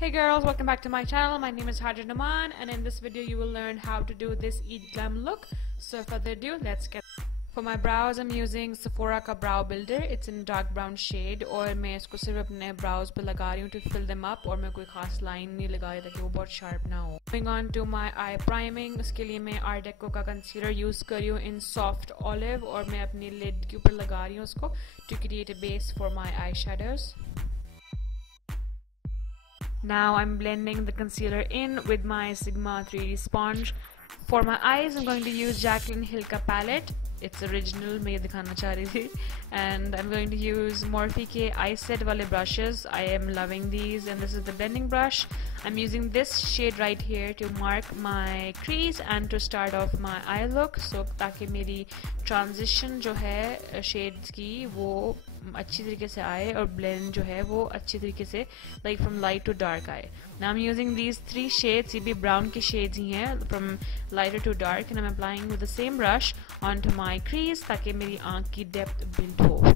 Hey girls, welcome back to my channel. My name is Hajar Naman, and in this video you will learn how to do this EID Glam look. So further ado, let's get. For my brows I'm using Sephora का brow builder. It's in dark brown shade और मैं इसको सिर्फ अपने brows पे लगा रही हूँ to fill them up, और मैं कोई खास line नहीं लगा रही ताकि वो बहुत sharp ना हो. Moving on to my eye priming. उसके लिए मैं Art Deco का concealer use कर रही हूँ in soft olive, और मैं अपनी lid के ऊपर लगा रही हूँ उसको to create a base for my eyeshadows. Now I'm blending the concealer in with my Sigma 3D sponge. For my eyes, I'm going to use Jaclyn Hill ka palette. It's original, मैं ये दिखाना चाह रही थी. And I'm going to use Morphe के eye set वाले brushes. I am loving these, and this is the blending brush. I'm using this shade right here to mark my crease and to start off my eye look. So ताकि मेरी transition जो है shades की वो अच्छी तरीके से आए और blend जो है वो अच्छी तरीके से like from light to dark आए. Now I'm using these three shades. ये भी brown के shades ही हैं from lighter to dark, and I'm applying with the same brush onto my crease ताकि मेरी आँख की depth build हो.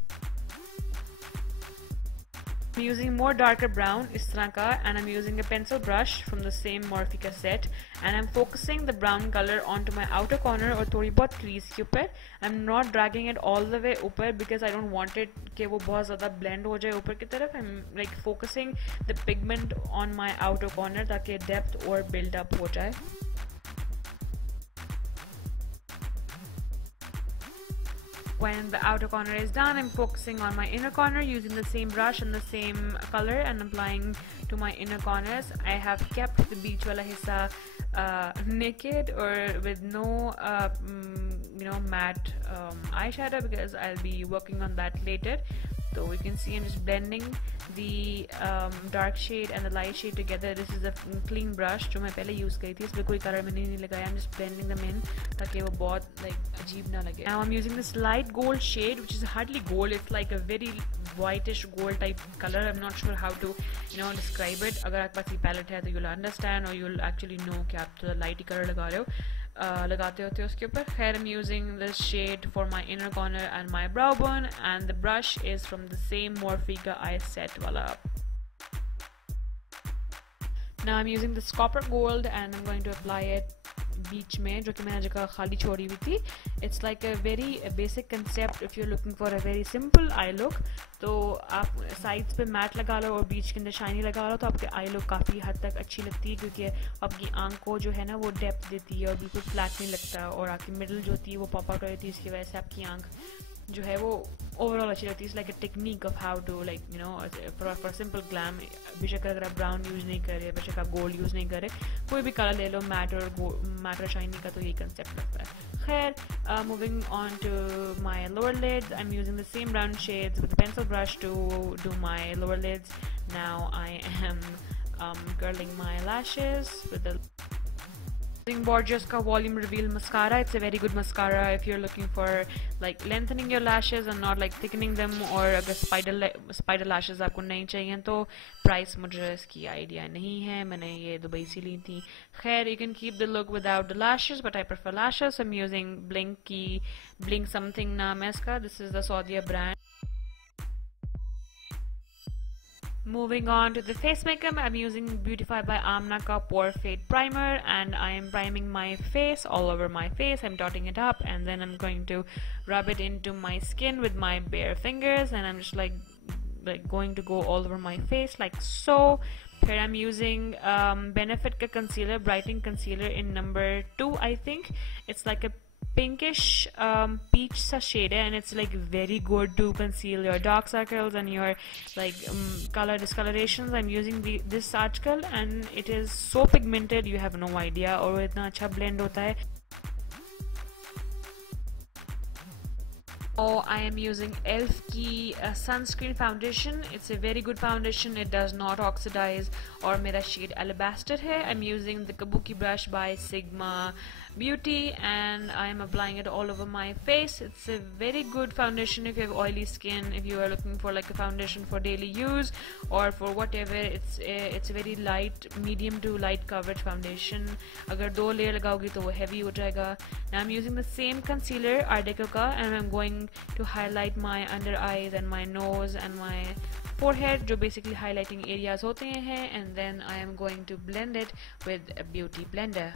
I'm using more darker brown इस तरह का, and I'm using a pencil brush from the same Morphe का set, and I'm focusing the brown color onto my outer corner और थोड़ी बहुत crease के ऊपर. I'm not dragging it all the way ऊपर because I don't want it कि वो बहुत ज़्यादा blend हो जाए ऊपर की तरफ. I'm like focusing the pigment on my outer corner ताकि depth और build up हो जाए. When the outer corner is done, I'm focusing on my inner corner using the same brush and the same color and applying to my inner corners. I have kept the beach wala hissa naked or with no matte eyeshadow because I'll be working on that later. So you can see I'm just blending the dark shade and the light shade together. This is a clean brush जो मैं पहले use करी थी, इसमें कोई color मैंने नहीं लगाया. I'm just blending them in ताकि वो बहुत like अजीब ना लगे. Now I'm using this light gold shade, which is hardly gold. It's like a very whitish gold type color. I'm not sure how to describe it. अगर आपके पास ये palette है तो you'll understand or you'll actually know कि आप तो light color लगा रहे हो. लगाते होते उसके ऊपर. Here I'm using this shade for my inner corner and my brow bone, and the brush is from the same Morphe का eye set वाला. Now I'm using this copper gold and I'm going to apply it बीच में जो कि मैंने जगह खाली छोड़ी हुई थी. It's like a very basic concept if you're looking for a very simple eye look. तो आप साइड्स पे मैट लगा लो और बीच के अंदर शाइनी लगा लो तो आपके आई लुक काफ़ी हद तक अच्छी लगती है क्योंकि आपकी आंख को जो है ना वो डेप्थ देती है और बिल्कुल फ्लैट नहीं लगता, और आपकी मिडल जो होती है वो पॉप आउट हो जाती है. इसकी वजह से आपकी आंख जो है वो ओवरऑल अच्छी लगती है. It's like a technique of how to for simple glam. बेशक अगर आप ब्राउन यूज़ नहीं कर रहे, बेशक आप गोल्ड यूज़ नहीं कर रहे, कोई भी कलर ले लो मैट और शाइनी का, तो यही कंसेप्ट लगता है. खैर, moving on to my lower lids, I'm using the same brown shades with the pencil brush to do my lower lids. Now I am curling my lashes with the using Borges ka volume reveal mascara. It's a very good mascara if you're looking for like lengthening your lashes and not like thickening them, or अगर spider lashes आपको नहीं चाहिए तो price मुझे इसकी idea नहीं है, मैंने ये दुबई से ली थी. खैर, you can keep the look without the lashes, but I prefer lashes. I'm using Blink something नाम है इसका. This is the Saudia brand. Moving on to the face makeup, I'm using Beautify by Amna ka porfade primer, and I am priming my face all over my face. I'm dotting it up and then I'm going to rub it into my skin with my bare fingers, and I'm just like going to go all over my face like so. Here I'm using Benefit ka concealer, brightening concealer in number 2, I think. It's like a pinkish peach sa shade, and it's like very good to conceal your dark circles and your like color discolorations. I'm using this article and it is so pigmented you have no idea, और इतना अच्छा blend होता है. Oh, I am using ELF की sunscreen foundation. It's a very good foundation. It does not oxidize, और मेरा shade alabaster है. I'm using the kabuki brush by Sigma Beauty, and I am applying it all over my face. It's a very good foundation if you have oily skin, if you are looking for like a foundation for daily use or for whatever. It's a very light, medium to light coverage foundation. अगर 2 layer लगाओगी तो वो heavy हो जाएगा. Now I'm using the same concealer Art Deco का, and I'm going going to highlight my under eyes and my nose and my forehead, जो basically highlighting areas होते हैं, and then I am going to blend it with a beauty blender.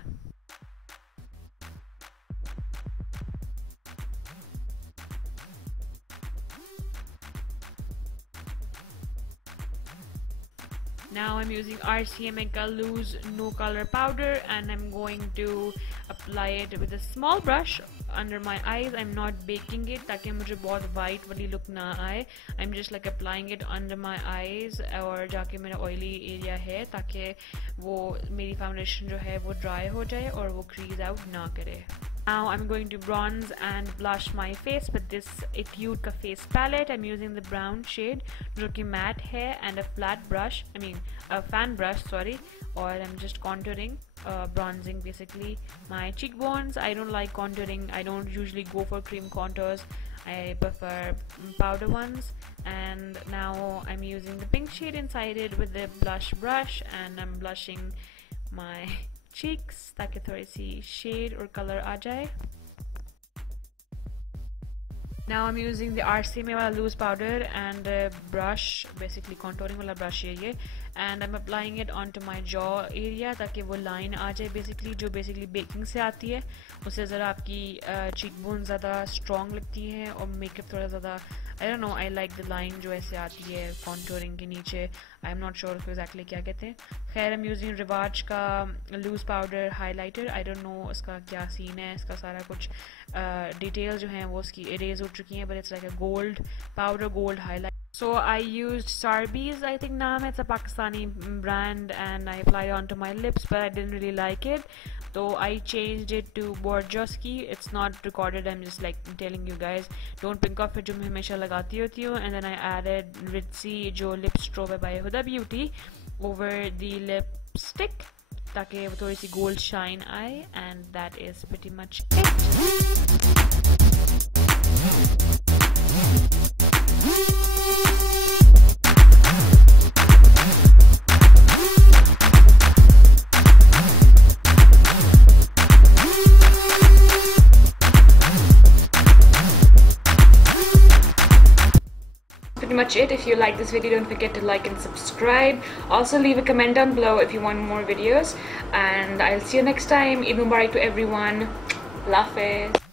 Now I'm using RCMA का loose no color powder, and I'm going to apply it with a small brush under my eyes. I'm not baking it ताकि मुझे बहुत white वाली look ना आए. I'm just like applying it under my eyes और जाके मेरा oily area है ताकि वो मेरी foundation जो है वो dry हो जाए और वो crease out ना करे. Now I'm going to bronze and blush my face with this Etude का face palette. I'm using the brown shade जो कि matte है, and a flat brush, I mean a fan brush, sorry, or I'm just contouring, bronzing basically my cheekbones. I don't like contouring. I don't usually go for cream contours. I prefer powder ones. And now I'm using the pink shade inside it with the blush brush, and I'm blushing my cheeks ताकि थोड़ी सी shade or color आ जाए. Now I'm using the RCMA वाला loose powder and a brush, basically contouring वाला brush ये, and I'm applying it onto my jaw area ताकि वो line आ जाए basically, जो basically baking से आती है. उससे ज़रा आपकी cheekbone ज़्यादा strong लगती है और makeup थोड़ा ज़्यादा, I don't know, I like the line जो ऐसे आती है contouring के नीचे. I'm not sure exactly क्या कहते हैं. खैर I'm using रिवाज का loose powder highlighter. I don't know इसका क्या scene है, इसका सारा कुछ detail जो हैं वो उसकी erase हो चुकी हैं, but it's like a gold powder, gold highlight. So I used Sarbi's, I think naam hai, it's a Pakistani brand, and I applied it onto my lips, but I didn't really like it, so I changed it to Borjoski. It's not recorded, I'm just like telling you guys. Don't pick off it जो मैं हमेशा लगाती होती हूँ. And then I added ritzy जो lipstrobe है by Huda Beauty over the lipstick ताकि वो थोड़ी सी gold shine आए, and that is pretty much it. Pretty much it. If you like this video, don't forget to like and subscribe. Also leave a comment down below if you want more videos, and I'll see you next time. Eid Mubarak to everyone. Allah Hafiz.